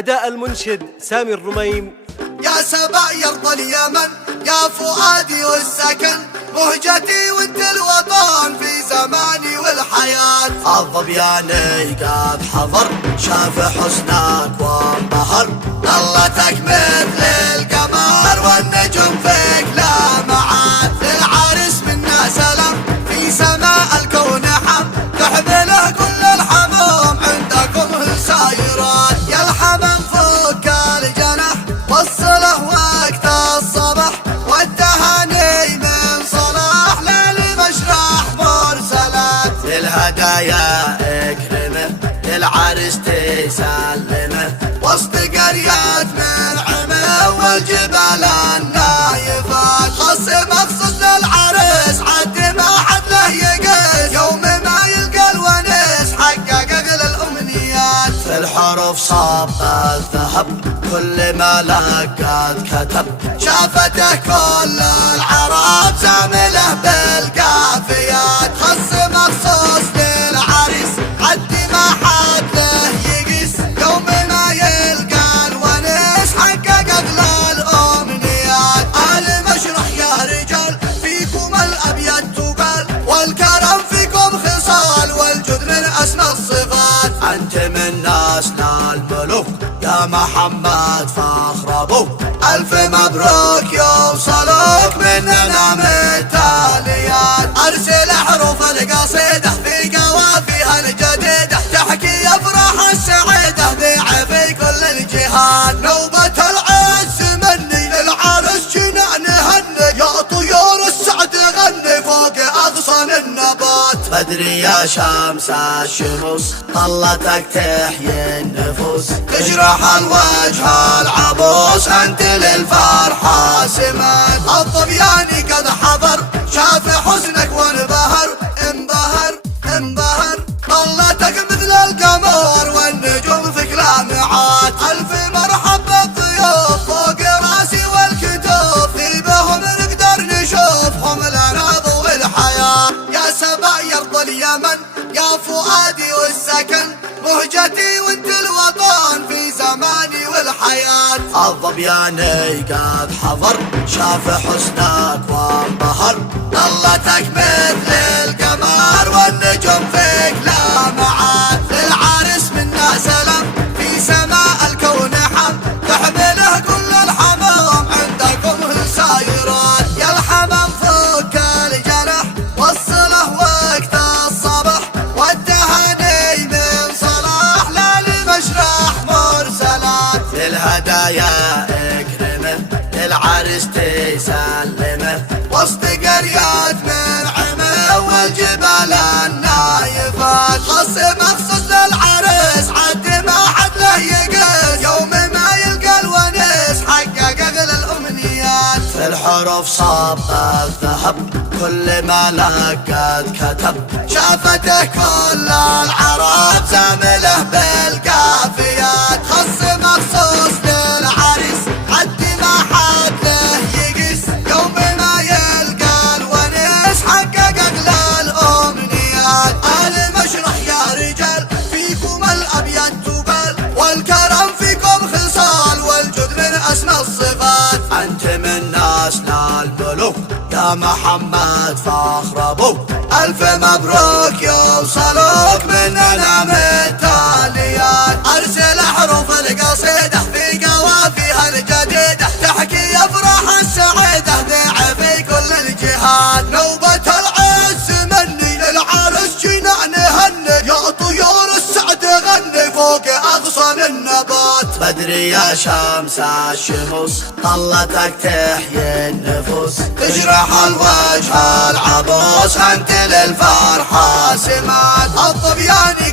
أداء المنشد سامي الرميم. يا سبع يرضى اليمن يا فؤادي والسكن، مهجتي وانت الوطن في زماني والحياة. الظبياني قد حضر شاف حسنك وانبهر، ظلتك مثل القمر والنجم فيك لامعات. للعرس منا سلام في سماء الكون حم، تحمله كل الحمام عندكم سايرات. يا الحمام فك الجنح وصله وقت الصبح، والتهاني من صلاح للمشرح مرسلات. للهدايا اكرمه للعرس تسلمه، وسط قريات من عمه والجبال النايفات. خص مخصوص للعرس عد ما حد له يقس، يوم ما يلقى الونس حقق اغلى الامنيات. في الحروف صاب الذهب كل ما لقد كتب، شافته كل العرب زامله بالقافيات. خص مخصوص للعريس عد ما حد له يقيس، يوم ما يلقى الونس حقق اغلى الامنيات. آل مشرح يا رجال فيكم الابيات تقال، والكرم فيكم خصال، والجود من اسمى الصفات. انت من نسل الملوك يا محمد فخر ابوك، الف مبروك يوصلوك مننا متاليات. ارسل حروف القصيده في قوافيها الجديده، تحكي افراح السعيده ذيعه في كل الجهات. نوبه العز مني للعرس جينا نهني، يا طيور السعد غني فوق اغصان النبات. بدري يا شمس الشموس طلتك تحيي النفوس، تجرح الوجه العبوس انت للفرحة سمات. الظبياني قد حضر شاف حزنك وانبهر، انبهر طلتك مثل القمر والنجوم فيك لامعات. الف مرحب بالضيوف فوق راسي والكتوف، ذيبهم نقدر نشوفهم لنا ضوء الحياة. يا سبع يرضى اليمن يا فؤادي والسكن، مهجتي وانت الوطن في زماني والحياة. الظبياني قد حضر شاف حسنك وانبهر، ظلتك مثل القمر والنجوم فيك لامعات. للعرس منا سلام في سماء الكون حم، تحمله كل الحمام عندكم سايرات. يا الحمام فك الجنح وصله وقت الصبح، والتهاني من صلاح للمشرح مرسلات. للهدايا اكرمه للعرس تسلمه، وسط قريات من عمه والجبال النايفات. خص مخصوص للعرس عد ما حد له يقس، يوم ما يلقى الونس حقق اغلى الامنيات. في الحروف صاب الذهب كل ما لقد كتب، شافته كل العرب زامله بالقافيات. خص مخصوص للعريس عد ما حد له يقيس، يوم ما يلقى الونس حقق اغلى الامنيات. آل مشرح يا رجال فيكم الابيات تقال، والكرم فيكم خصال، والجود من اسمى الصفات. انت من نسل الملوك يا محمد فخر ابوك، الف مبروك يوصلوك مننا متاليات. ارسل حروف القصيده في قوافيها الجديده، تحكي افراح السعيده ذيعه في كل الجهات. نوبه العز مني للعرس جينا نهني، يا طيور السعد غني فوق اغصان النبات. بدري يا شمس الشموس طلتك تحيي النفوس، تجرح الوجه العبوس انت للفرحة سمات. الظبياني